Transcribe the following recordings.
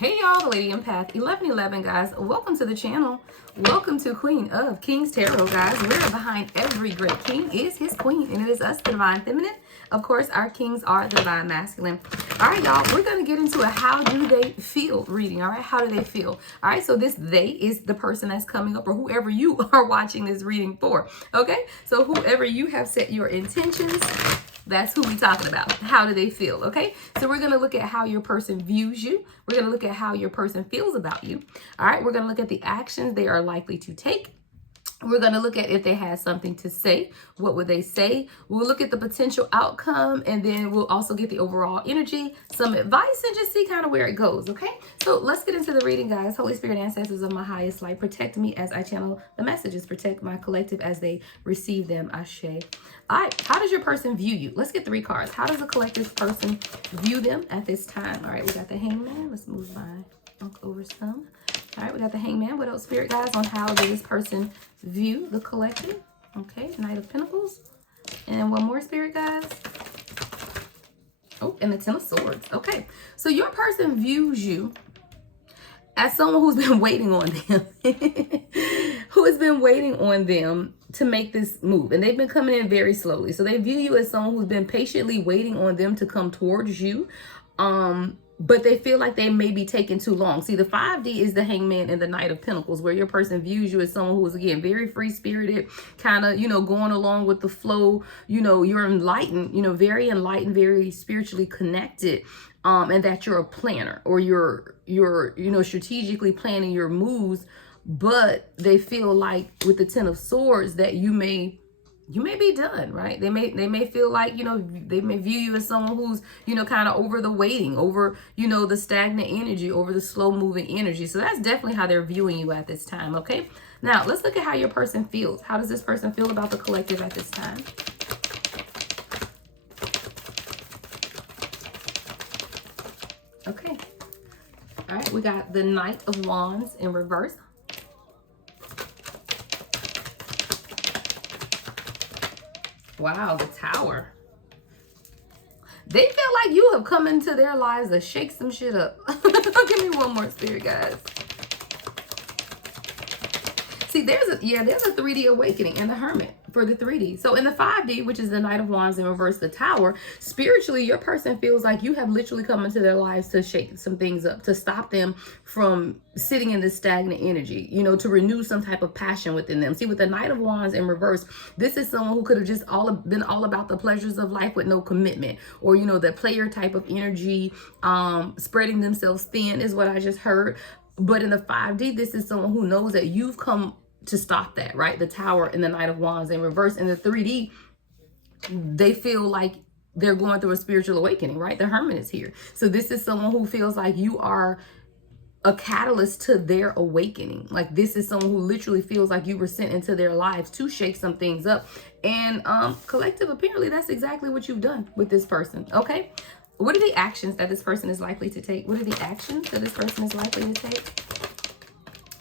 Hey y'all, the Lady Empath 1111, guys. Welcome to the channel. Welcome to Queen of Kings Tarot, guys. We're behind every great king is his queen, and it is us, the Divine Feminine. Of course, our kings are the Divine Masculine. All right, y'all, we're going to get into a how do they feel reading, all right? How do they feel? All right, so this they is the person that's coming up or whoever you are watching this reading for, okay? So whoever you have set your intentions, that's who we're talking about. How do they feel? Okay. So we're going to look at how your person views you. We're going to look at how your person feels about you. All right. We're going to look at the actions they are likely to take. We're going to look at if they had something to say. What would they say? We'll look at the potential outcome, and then we'll also get the overall energy, some advice, and just see kind of where it goes. Okay. So let's get into the reading, guys. Holy Spirit, ancestors of my highest light, protect me as I channel the messages. Protect my collective as they receive them. Ashe. All right. How does your person view you? Let's get 3 cards. How does a collective person view them at this time? All right. We got the Hangman. Let's move my book over some. All right, we got the Hangman. What else, Spirit guys, on how does this person view the collective? Okay, Knight of Pentacles. And one more, Spirit guys. Oh, and the Ten of Swords. Okay, so your person views you as someone who's been waiting on them. Who has been waiting on them to make this move. And they've been coming in very slowly. So they view you as someone who's been patiently waiting on them to come towards you. But they feel like they may be taking too long. See, the 5D is the Hangman and the Knight of Pentacles, where your person views you as someone who is, again, very free-spirited, kind of, going along with the flow. You're enlightened, very enlightened, very spiritually connected, and that you're a planner, or you're strategically planning your moves. But they feel like with the Ten of Swords that you may be done, right? They may feel like, they may view you as someone who's, kind of over the waiting, over, the stagnant energy, over the slow moving energy. So that's definitely how they're viewing you at this time, okay? Now, let's look at how your person feels. How does this person feel about the collective at this time? Okay. All right, we got the Knight of Wands in reverse. Wow, the Tower. They feel like you have come into their lives to shake some shit up. Give me one more, Spirit guys. See, there's a 3D awakening in the Hermit for the 3D. So in the 5D, which is the Knight of Wands in reverse, the Tower, spiritually, your person feels like you have literally come into their lives to shake some things up, to stop them from sitting in this stagnant energy, to renew some type of passion within them. See, with the Knight of Wands in reverse, this is someone who could have just been all about the pleasures of life with no commitment, or, the player type of energy, spreading themselves thin is what I just heard. But in the 5D, this is someone who knows that you've come to stop that, right? The Tower and the Knight of Wands in reverse. In the 3D, they feel like they're going through a spiritual awakening, right? The Hermit is here. So this is someone who feels like you are a catalyst to their awakening. Like, this is someone who literally feels like you were sent into their lives to shake some things up. And collective, apparently that's exactly what you've done with this person, okay? What are the actions that this person is likely to take? What are the actions that this person is likely to take?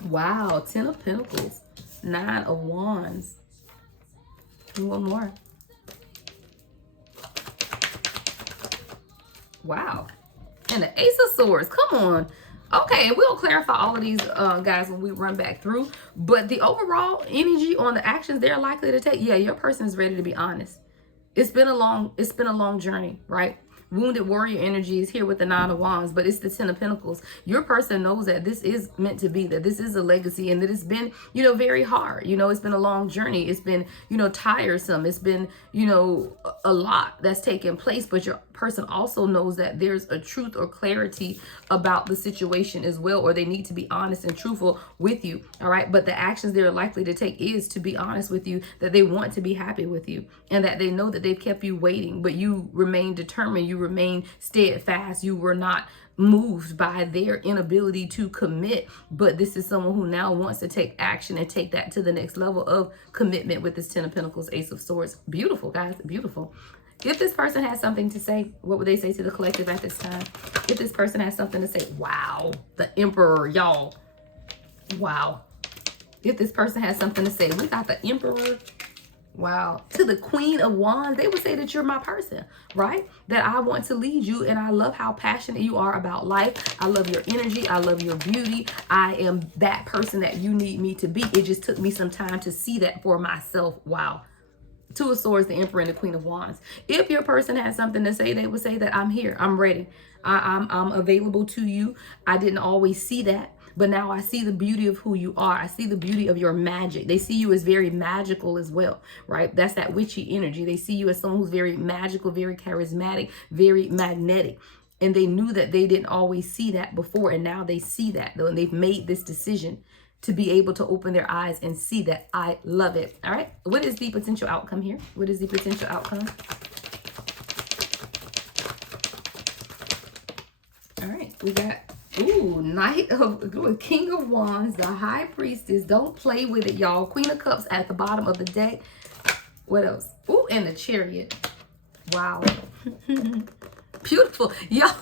Wow, 10 of Pentacles, 9 of Wands. And one more. Wow. And the Ace of Swords. Come on. Okay, we'll clarify all of these guys when we run back through. But the overall energy on the actions they're likely to take, yeah, your person is ready to be honest. It's been a long journey, right? Wounded warrior energy is here with the 9 of Wands, but it's the 10 of Pentacles. Your person knows that this is meant to be, that this is a legacy, and that it's been, very hard. It's been a long journey. It's been, tiresome. It's been, a lot that's taken place, but your person also knows that there's a truth or clarity about the situation as well, or they need to be honest and truthful with you. All right. But the actions they're likely to take is to be honest with you, that they want to be happy with you, and that they know that they've kept you waiting, but you remain determined. You remain steadfast. You were not moved by their inability to commit, but this is someone who now wants to take action and take that to the next level of commitment with this 10 of Pentacles, Ace of Swords. Beautiful, guys. Beautiful. If this person has something to say, what would they say to the collective at this time? If this person has something to say, wow, the Emperor, y'all. Wow. If this person has something to say, we got the Emperor Wow. To the Queen of Wands, they would say that you're my person, right? That I want to lead you, and I love how passionate you are about life. I love your energy. I love your beauty. I am that person that you need me to be. It just took me some time to see that for myself. Wow. Two of Swords, the Emperor, and the Queen of Wands. If your person has something to say, they would say that I'm here. I'm ready. I'm available to you. I didn't always see that, but now I see the beauty of who you are. I see the beauty of your magic. They see you as very magical as well, right? That's that witchy energy. They see you as someone who's very magical, very charismatic, very magnetic. And they knew that they didn't always see that before, and now they see that, though, and they've made this decision to be able to open their eyes and see that. I love it. All right. What is the potential outcome here? What is the potential outcome? All right. We got, King of Wands, the High Priestess. Don't play with it, y'all. Queen of Cups at the bottom of the deck. What else? Ooh, and the Chariot. Wow. Beautiful. Y'all.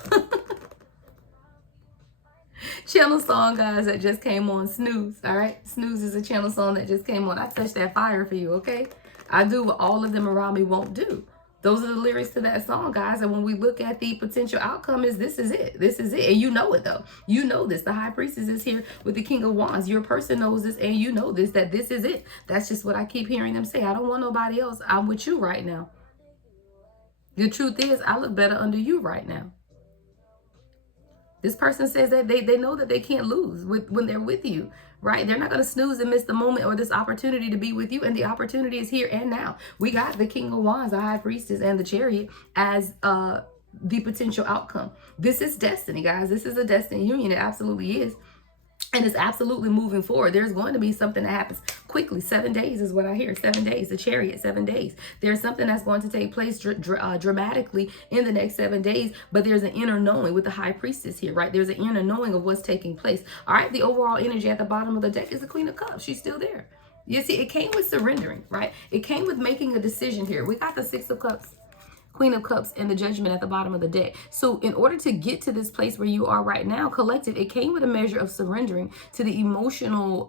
Channel song, guys, that just came on. Snooze. All right. Snooze is a channel song that just came on. I touched that fire for you. Okay. I do what all of them around me won't do. Those are the lyrics to that song, guys. And when we look at the potential outcome, this is it. This is it. And you know it, though. You know this. The High Priestess is here with the King of Wands. Your person knows this, and you know this, that this is it. That's just what I keep hearing them say. I don't want nobody else. I'm with you right now. The truth is, I look better under you right now. This person says that they know that they can't lose when they're with you, right? They're not going to snooze and miss the moment or this opportunity to be with you. And the opportunity is here and now. We got the King of Wands, the High Priestess, and the Chariot as the potential outcome. This is destiny, guys. This is a destiny union. It absolutely is. And it's absolutely moving forward. There's going to be something that happens quickly. 7 days is what I hear. 7 days. The Chariot, 7 days. There's something that's going to take place dramatically in the next 7 days. But there's an inner knowing with the High Priestess here, right? There's an inner knowing of what's taking place. All right. The overall energy at the bottom of the deck is the Queen of Cups. She's still there. You see, it came with surrendering, right? It came with making a decision here. We got the Six of Cups, Queen of Cups, and the Judgment at the bottom of the deck. So in order to get to this place where you are right now, collective, it came with a measure of surrendering to the emotional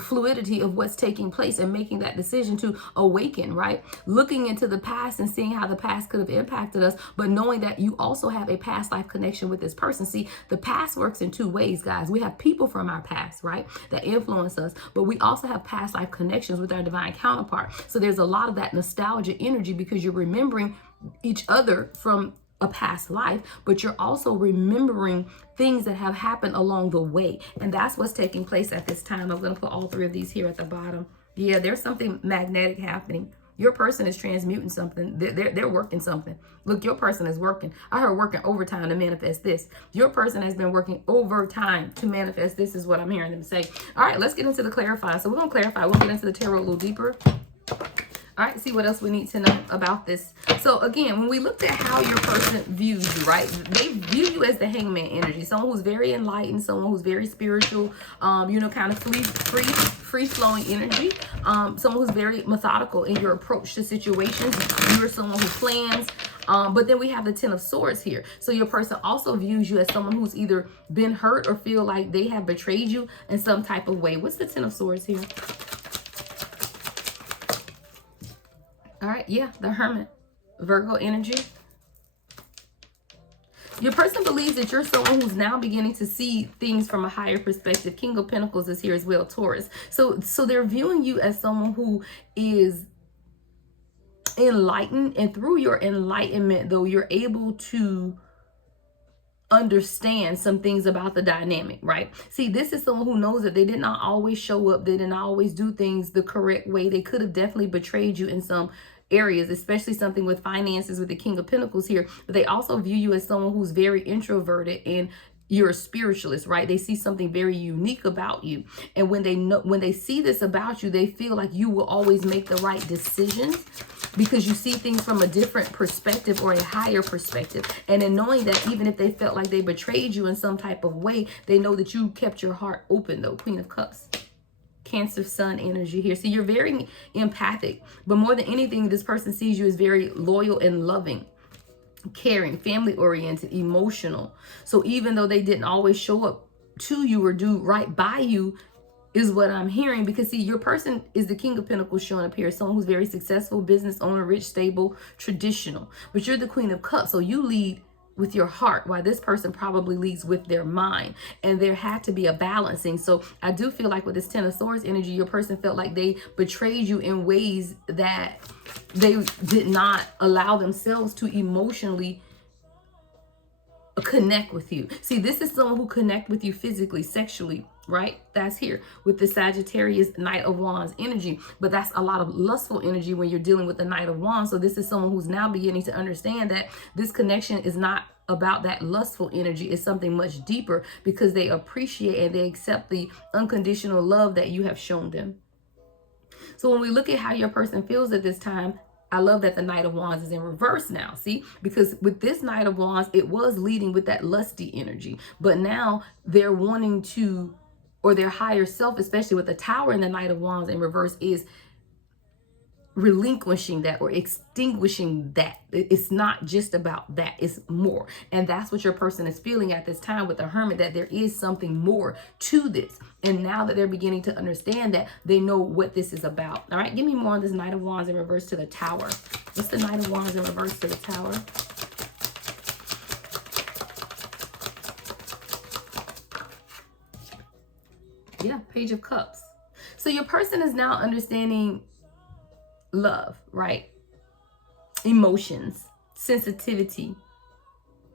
fluidity of what's taking place and making that decision to awaken, right? Looking into the past and seeing how the past could have impacted us, but knowing that you also have a past life connection with this person. See, the past works in two ways, guys. We have people from our past, right, that influence us, but we also have past life connections with our divine counterpart. So there's a lot of that nostalgia energy because you're remembering each other from a past life, but you're also remembering things that have happened along the way. And that's what's taking place at this time. I'm going to put all three of these here at the bottom. Yeah, there's something magnetic happening. Your person is transmuting something. They're working something. Look, your person is working. I heard working overtime to manifest this. Your person has been working overtime to manifest this is what I'm hearing them say. All right, let's get into the clarifying. So we're going to clarify. We'll get into the tarot a little deeper. All right, see what else we need to know about this. So again, when we looked at how your person views you, right? They view you as the Hangman energy, someone who's very enlightened, someone who's very spiritual, kind of free-flowing energy, someone who's very methodical in your approach to situations. You're someone who plans. But then we have the Ten of Swords here. So your person also views you as someone who's either been hurt or feel like they have betrayed you in some type of way. What's the Ten of Swords here? All right, yeah, the Hermit, Virgo energy. Your person believes that you're someone who's now beginning to see things from a higher perspective. King of Pentacles is here as well, Taurus. So they're viewing you as someone who is enlightened, and through your enlightenment, though, you're able to understand some things about the dynamic, right? See, this is someone who knows that they did not always show up. They did not always do things the correct way. They could have definitely betrayed you in some areas, especially something with finances with the King of Pentacles here. But they also view you as someone who's very introverted and you're a spiritualist, right? They see something very unique about you. And when they see this about you, they feel like you will always make the right decisions because you see things from a different perspective or a higher perspective. And in knowing that even if they felt like they betrayed you in some type of way, they know that you kept your heart open, though. Queen of Cups. Cancer sun energy here. So you're very empathic, but more than anything, this person sees you as very loyal and loving, caring, family oriented, emotional. So even though they didn't always show up to you or do right by you, is what I'm hearing. Because see, your person is the King of Pentacles showing up here. Someone who's very successful, business owner, rich, stable, traditional. But you're the Queen of Cups. So you lead with your heart, while this person probably leads with their mind. And there had to be a balancing. So I do feel like with this Ten of Swords energy, your person felt like they betrayed you in ways that they did not allow themselves to emotionally connect with you. See, this is someone who connect with you physically, sexually, right? That's here with the Sagittarius Knight of Wands energy. But that's a lot of lustful energy when you're dealing with the Knight of Wands. So this is someone who's now beginning to understand that this connection is not about that lustful energy. It's something much deeper, because they appreciate and they accept the unconditional love that you have shown them. So when we look at how your person feels at this time, I love that the Knight of Wands is in reverse now, see? Because with this Knight of Wands, it was leading with that lusty energy. But now they're wanting to, or their higher self, especially with the Tower and the Knight of Wands in reverse, is relinquishing that or extinguishing that. It's not just about that, it's more. And that's what your person is feeling at this time with the Hermit, that there is something more to this. And now that they're beginning to understand that, they know what this is about. All right, give me more on this Knight of Wands in reverse to the Tower. What's the Knight of Wands in reverse to the Tower? Yeah, Page of Cups. So your person is now understanding love, right? Emotions, sensitivity.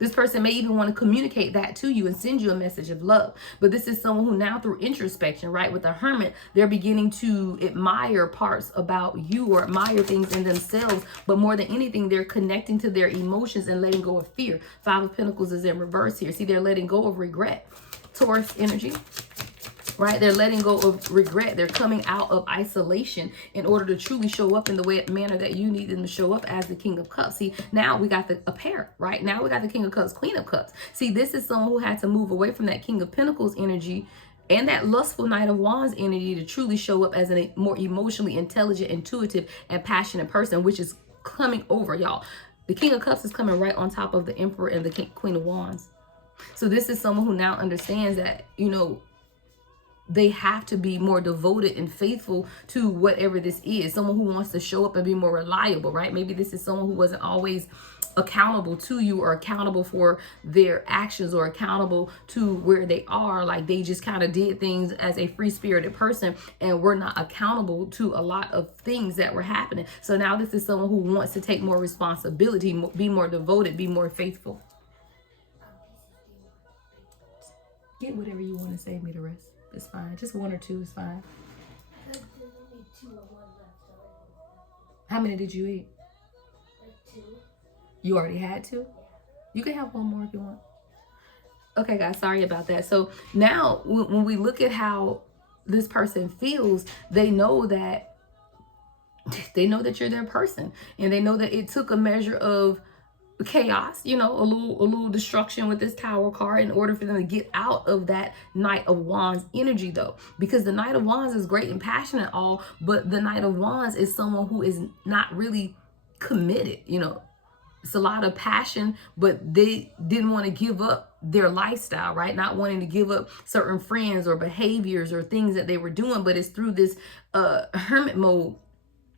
This person may even want to communicate that to you and send you a message of love. But this is someone who now, through introspection, right, with the Hermit, they're beginning to admire parts about you or admire things in themselves. But more than anything, they're connecting to their emotions and letting go of fear. Five of Pentacles is in reverse here. See, they're letting go of regret. Taurus energy. Right? They're letting go of regret. They're coming out of isolation in order to truly show up in the manner that you need them to show up as the King of Cups. See, now we got a pair, right? Now we got the King of Cups, Queen of Cups. See, this is someone who had to move away from that King of Pentacles energy and that lustful Knight of Wands energy to truly show up as a more emotionally intelligent, intuitive, and passionate person, which is coming over, y'all. The King of Cups is coming right on top of the Emperor and the Queen of Wands. So this is someone who now understands that, you know, they have to be more devoted and faithful to whatever this is. Someone who wants to show up and be more reliable, right? Maybe this is someone who wasn't always accountable to you or accountable for their actions or accountable to where they are. Like they just kind of did things as a free-spirited person and were not accountable to a lot of things that were happening. So now this is someone who wants to take more responsibility, be more devoted, be more faithful. Get whatever you want to save me the rest. It's fine. Just one or two is fine. How many did you eat? Like 2. You already had 2? You can have one more if you want. Okay, guys, sorry about that. So now when we look at how this person feels, they know that you're their person, and they know that it took a measure of chaos, you know, a little destruction with this Tower card in order for them to get out of that Knight of Wands energy, though, because the Knight of Wands is great and passionate all, but the Knight of Wands is someone who is not really committed. You know, it's a lot of passion, but they didn't want to give up their lifestyle, right? Not wanting to give up certain friends or behaviors or things that they were doing, but it's through this hermit mode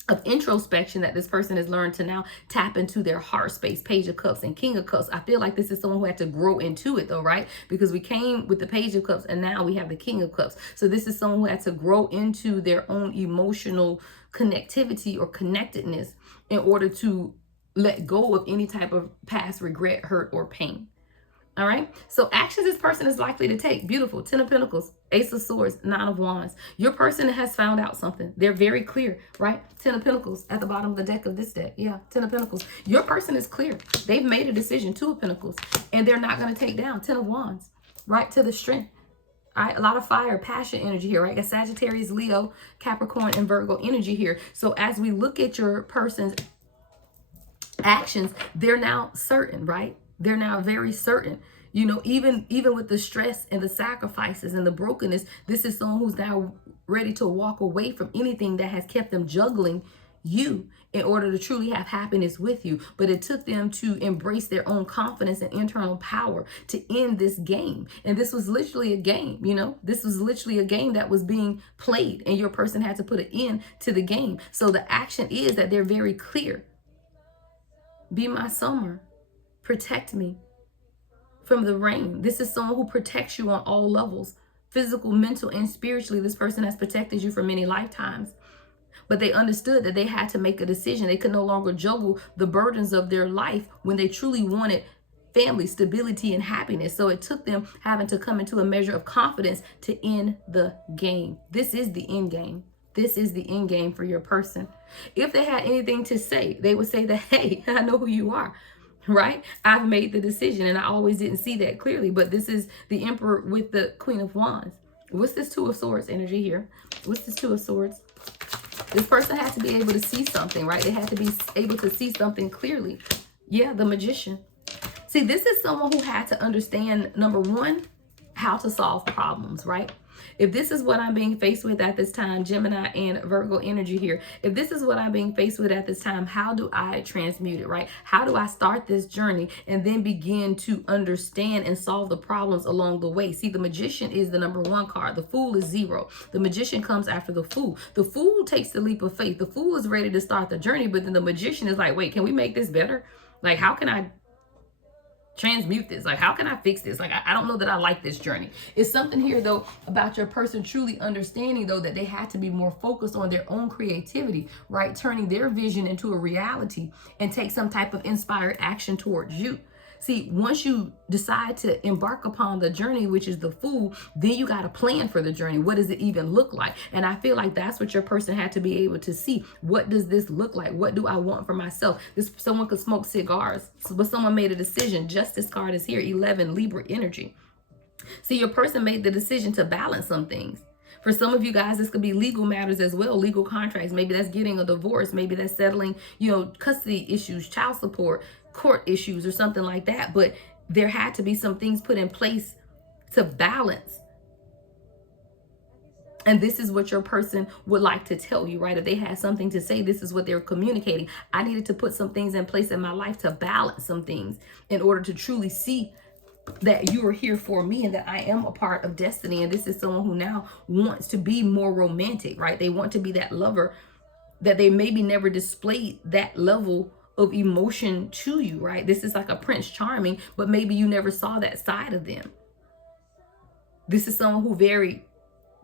of introspection that this person has learned to now tap into their heart space. Page of Cups and King of Cups. I feel like this is someone who had to grow into it, though, right? Because we came with the Page of Cups and now we have the King of Cups. So this is someone who had to grow into their own emotional connectivity or connectedness in order to let go of any type of past regret, hurt, or pain. All right. So actions this person is likely to take. Beautiful. 10 of Pentacles, Ace of Swords, 9 of Wands. Your person has found out something. They're very clear, right? 10 of Pentacles at the bottom of the deck of this deck. Yeah, 10 of Pentacles. Your person is clear. They've made a decision. 2 of Pentacles. And they're not going to take down. 10 of Wands, right? To the strength. All right, a lot of fire, passion energy here, right? Got Sagittarius, Leo, Capricorn, and Virgo energy here. So as we look at your person's actions, they're now certain, right? They're now very certain. You know, even with the stress and the sacrifices and the brokenness, this is someone who's now ready to walk away from anything that has kept them juggling, you in order to truly have happiness with you. But it took them to embrace their own confidence and internal power to end this game. And this was literally a game, you know, this was literally a game that was being played, and your person had to put an end to the game. So the action is that they're very clear. Be my summer. Protect me from the rain. This is someone who protects you on all levels, physical, mental, and spiritually. This person has protected you for many lifetimes. But they understood that they had to make a decision. They could no longer juggle the burdens of their life when they truly wanted family, stability, and happiness. So it took them having to come into a measure of confidence to end the game. This is the end game. This is the end game for your person. If they had anything to say, they would say that, hey, I know who you are, right? I've made the decision, and I always didn't see that clearly. But this is the Emperor with the Queen of Wands. What's this Two of Swords energy here? What's this Two of Swords? This person has to be able to see something, right? They have to be able to see something clearly. Yeah, the Magician. See, this is someone who had to understand, number one, how to solve problems, right? If this is what I'm being faced with at this time, Gemini and Virgo energy here, if this is what I'm being faced with at this time, how do I transmute it, right? How do I start this journey and then begin to understand and solve the problems along the way? See, the Magician is the number one card. The Fool is 0. The Magician comes after the Fool. The Fool takes the leap of faith. The Fool is ready to start the journey, but then the Magician is like, wait, can we make this better? Like, how can I transmute this? Like, how can I fix this? Like, I don't know that I like this journey. It's something here, though, about your person truly understanding, though, that they had to be more focused on their own creativity, right? Turning their vision into a reality and take some type of inspired action towards you. See, once you decide to embark upon the journey, which is the Fool, then you got to plan for the journey. What does it even look like? And I feel like that's what your person had to be able to see. What does this look like? What do I want for myself? Someone could smoke cigars, but someone made a decision. Justice card is here, 11, Libra energy. See, your person made the decision to balance some things. For some of you guys, this could be legal matters as well, legal contracts. Maybe that's getting a divorce. Maybe that's settling, custody issues, child support, court issues, or something like that. But there had to be some things put in place to balance. And this is what your person would like to tell you, right? If they had something to say, this is what they're communicating. I needed to put some things in place in my life to balance some things in order to truly see that you are here for me and that I am a part of destiny. And this is someone who now wants to be more romantic, right? They want to be that lover that they maybe never displayed that level of emotion to you, right? This is like a Prince Charming, but maybe you never saw that side of them. This is someone who very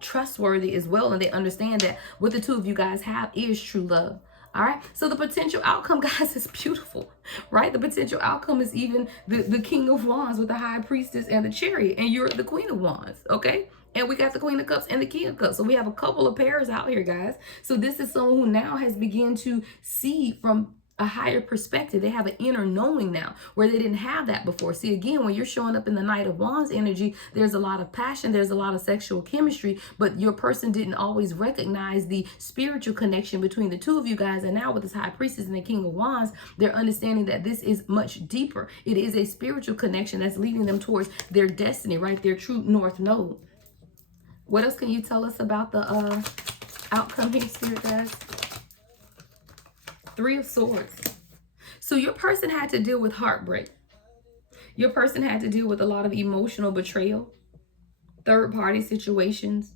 trustworthy as well, and they understand that what the two of you guys have is true love. All right, so the potential outcome, guys, is beautiful, right? The potential outcome is even the King of Wands with the High Priestess and the Chariot, and you're the Queen of Wands, okay? And we got the Queen of Cups and the King of Cups. So we have a couple of pairs out here, guys. So this is someone who now has begun to see from a higher perspective. They have an inner knowing now where they didn't have that before. See, again, when you're showing up in the Knight of Wands energy, there's a lot of passion, there's a lot of sexual chemistry, but your person didn't always recognize the spiritual connection between the two of you guys. And now with this High Priestess and the King of Wands, they're understanding that this is much deeper. It is a spiritual connection that's leading them towards their destiny, right? Their true north node. What else can you tell us about the outcome here, Spirit guys? 3 of Swords. So your person had to deal with heartbreak. Your person had to deal with a lot of emotional betrayal, third-party situations,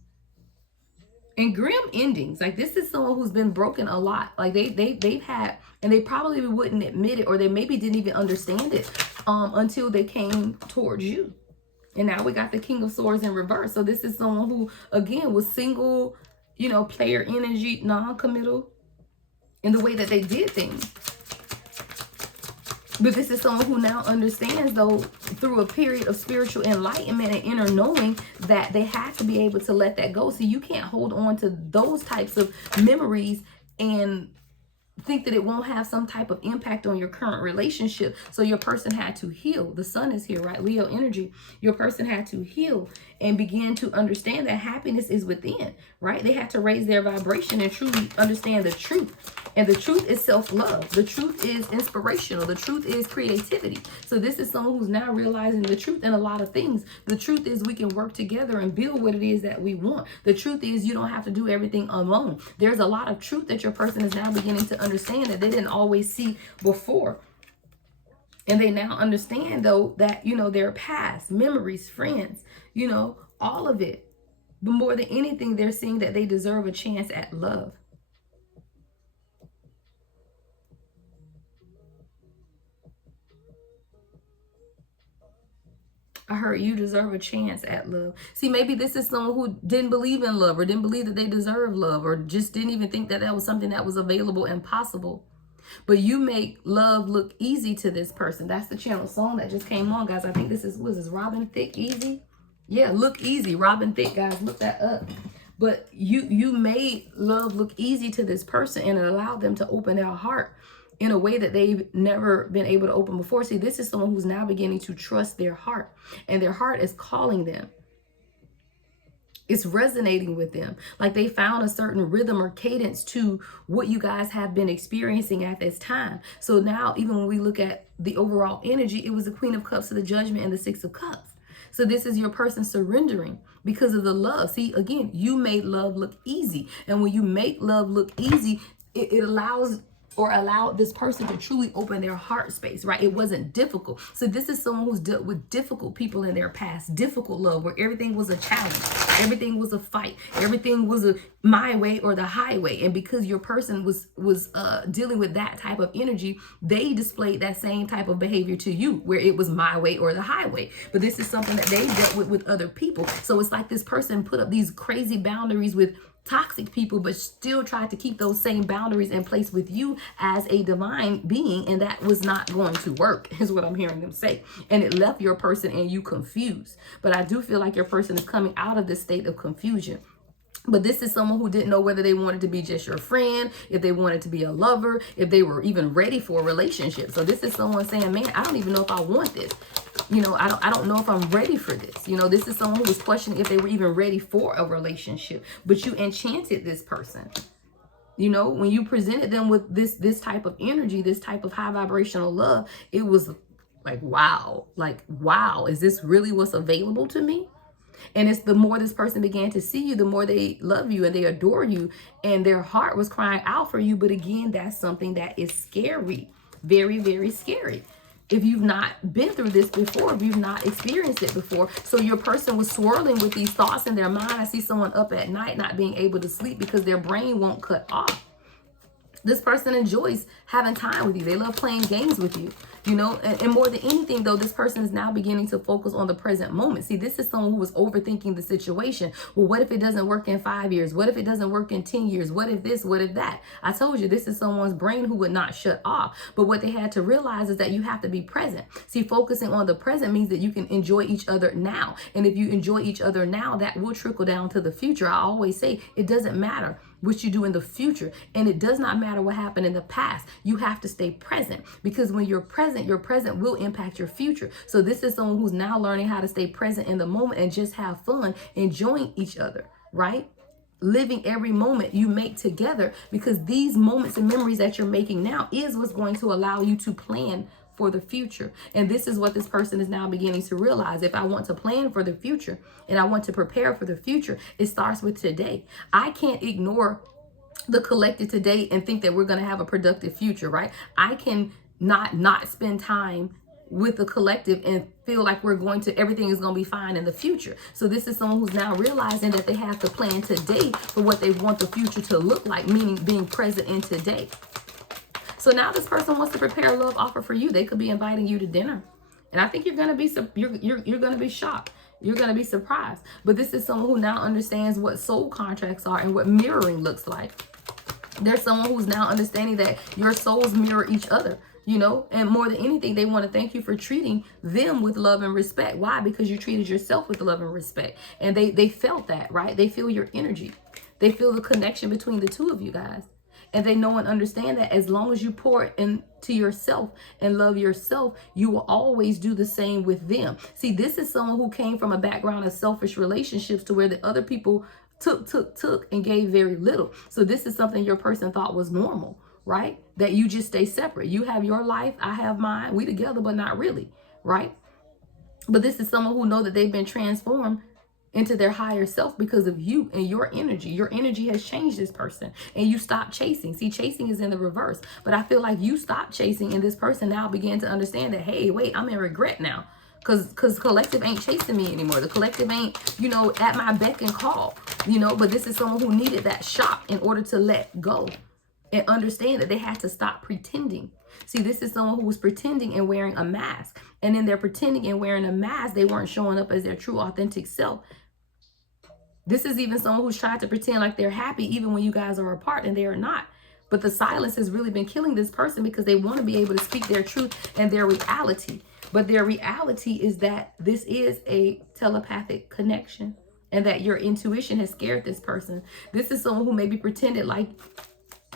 and grim endings. Like, this is someone who's been broken a lot. Like, they've had, and they probably wouldn't admit it, or they maybe didn't even understand it until they came towards you. And now we got the King of Swords in reverse. So this is someone who, again, was single, player energy, non-committal in the way that they did things. But this is someone who now understands, though, through a period of spiritual enlightenment and inner knowing, that they have to be able to let that go. So you can't hold on to those types of memories and think that it won't have some type of impact on your current relationship. So your person had to heal. The Sun is here, right? Leo energy. Your person had to heal and begin to understand that happiness is within, right? They had to raise their vibration and truly understand the truth. And the truth is self-love. The truth is inspirational. The truth is creativity. So this is someone who's now realizing the truth in a lot of things. The truth is we can work together and build what it is that we want. The truth is you don't have to do everything alone. There's a lot of truth that your person is now beginning to understand that they didn't always see before. And they now understand, though, that, their past, memories, friends, all of it. But more than anything, they're seeing that they deserve a chance at love. I heard you deserve a chance at love. See, maybe this is someone who didn't believe in love, or didn't believe that they deserve love, or just didn't even think that that was something that was available and possible. But you make love look easy to this person. That's the channel song that just came on, guys. I think this is, what is this, Robin Thicke, Easy? Yeah, Look Easy, Robin Thicke, guys. Look that up. But you made love look easy to this person, and it allowed them to open their heart in a way that they've never been able to open before. See, this is someone who's now beginning to trust their heart, and their heart is calling them. It's resonating with them. Like they found a certain rhythm or cadence to what you guys have been experiencing at this time. So now, even when we look at the overall energy, it was the Queen of Cups to the Judgment and the Six of Cups. So this is your person surrendering because of the love. See, again, you made love look easy. And when you make love look easy, it allows or allowed this person to truly open their heart space, right? It wasn't difficult. So this is someone who's dealt with difficult people in their past, difficult love, where everything was a challenge, everything was a fight, everything was a my way or the highway. And because your person was dealing with that type of energy, they displayed that same type of behavior to you, where it was my way or the highway. But this is something that they dealt with other people. So it's like this person put up these crazy boundaries with toxic people, but still tried to keep those same boundaries in place with you as a divine being, and that was not going to work, is what I'm hearing them say. And it left your person and you confused. But I do feel like your person is coming out of this state of confusion. But this is someone who didn't know whether they wanted to be just your friend, if they wanted to be a lover, if they were even ready for a relationship. So this is someone saying, man, I don't even know if I want this. I don't know if I'm ready for this. This is someone who was questioning if they were even ready for a relationship. But you enchanted this person. When you presented them with this type of energy, this type of high vibrational love, it was like, wow, is this really what's available to me? And it's the more this person began to see you, the more they love you and they adore you, and their heart was crying out for you. But again, that's something that is scary, very, very scary. If you've not been through this before, if you've not experienced it before. So your person was swirling with these thoughts in their mind. I see someone up at night not being able to sleep because their brain won't cut off. This person enjoys having time with you. They love playing games with you, and more than anything, though, this person is now beginning to focus on the present moment. See, this is someone who was overthinking the situation. Well, what if it doesn't work in 5 years? What if it doesn't work in 10 years? What if this? What if that? I told you, this is someone's brain who would not shut off. But what they had to realize is that you have to be present. See, focusing on the present means that you can enjoy each other now. And if you enjoy each other now, that will trickle down to the future. I always say it doesn't matter what you do in the future, and it does not matter what happened in the past. You have to stay present, because when you're present, your present will impact your future. So this is someone who's now learning how to stay present in the moment and just have fun, enjoying each other, right? Living every moment you make together, because these moments and memories that you're making now is what's going to allow you to plan for the future. And this is what this person is now beginning to realize. If I want to plan for the future and I want to prepare for the future, it starts with today. I can't ignore the collective today and think that we're going to have a productive future, right? I can not spend time with the collective and feel like everything is going to be fine in the future. So this is someone who's now realizing that they have to plan today for what they want the future to look like, meaning being present in today. So now this person wants to prepare a love offer for you. They could be inviting you to dinner, and I think you're gonna be you're gonna be shocked. You're gonna be surprised. But this is someone who now understands what soul contracts are and what mirroring looks like. There's someone who's now understanding that your souls mirror each other. And more than anything, they want to thank you for treating them with love and respect. Why? Because you treated yourself with love and respect, and they felt that, right? They feel your energy. They feel the connection between the two of you guys. And they know and understand that as long as you pour into yourself and love yourself, you will always do the same with them. See, this is someone who came from a background of selfish relationships to where the other people took and gave very little. So this is something your person thought was normal, right? That you just stay separate. You have your life, I have mine. We together, but not really, right? But this is someone who know that they've been transformed into their higher self because of you and your energy. Your energy has changed this person and you stop chasing. See, chasing is in the reverse, but I feel like you stopped chasing and this person now began to understand that, hey, wait, I'm in regret now. Because collective ain't chasing me anymore. The collective ain't, you know, at my beck and call, you know, but this is someone who needed that shock in order to let go and understand that they had to stop pretending. See, this is someone who was pretending and wearing a mask. And in their pretending and wearing a mask, they weren't showing up as their true, authentic self. This is even someone who's tried to pretend like they're happy even when you guys are apart and they are not. But the silence has really been killing this person because they want to be able to speak their truth and their reality. But their reality is that this is a telepathic connection and that your intuition has scared this person. This is someone who maybe pretended like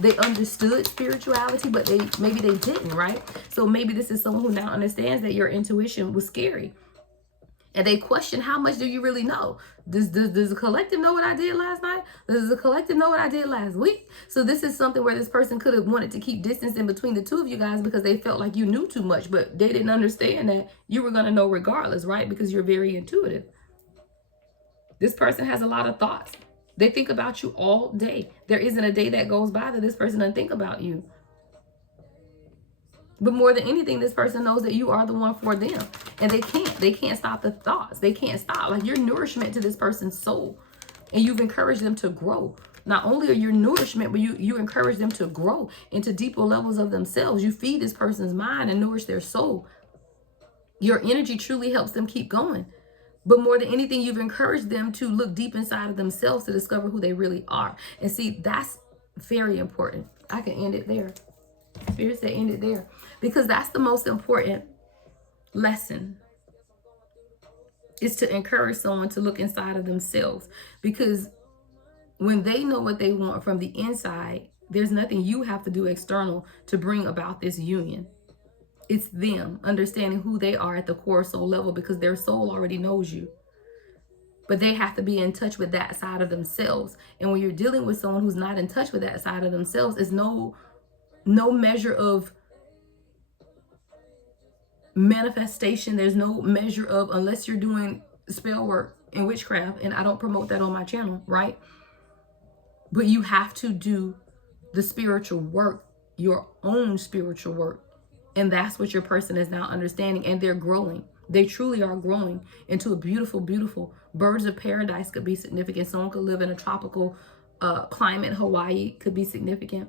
they understood spirituality, but maybe they didn't, right? So maybe this is someone who now understands that your intuition was scary. And they question, how much do you really know? Does the collective know what I did last night? Does the collective know what I did last week? So this is something where this person could have wanted to keep distance in between the two of you guys because they felt like you knew too much, but they didn't understand that you were going to know regardless, right? Because you're very intuitive. This person has a lot of thoughts. They think about you all day. There isn't a day that goes by that this person doesn't think about you. But more than anything, this person knows that you are the one for them. And they can't stop the thoughts. They can't stop. Like, you're nourishment to this person's soul. And you've encouraged them to grow. Not only are you nourishment, but you encourage them to grow into deeper levels of themselves. You feed this person's mind and nourish their soul. Your energy truly helps them keep going. But more than anything, you've encouraged them to look deep inside of themselves to discover who they really are. And see, that's very important. I can end it there. Spirit said end it there. Because that's the most important lesson, is to encourage someone to look inside of themselves. Because when they know what they want from the inside, there's nothing you have to do external to bring about this union. It's them understanding who they are at the core soul level, because their soul already knows you. But they have to be in touch with that side of themselves. And when you're dealing with someone who's not in touch with that side of themselves, it's no measure of manifestation. There's no measure of, unless you're doing spell work and witchcraft, and I don't promote that on my channel, right? But you have to do the spiritual work, your own spiritual work. And that's what your person is now understanding. And they're growing. They truly are growing into a beautiful, beautiful birds of paradise. Could be significant. Someone could live in a tropical climate. Hawaii could be significant.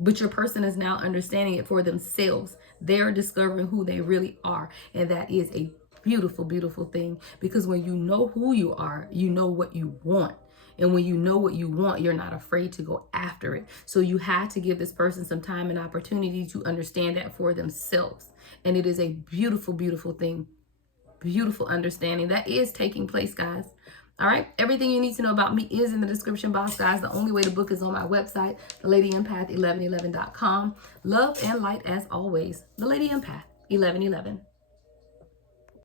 But your person is now understanding it for themselves. They're discovering who they really are. And that is a beautiful, beautiful thing. Because when you know who you are, you know what you want. And when you know what you want, you're not afraid to go after it. So you had to give this person some time and opportunity to understand that for themselves. And it is a beautiful, beautiful thing. Beautiful understanding that is taking place, guys. All right. Everything you need to know about me is in the description box, guys. The only way to book is on my website, thelady.empath1111.com. Love and light as always. The Lady Empath 1111.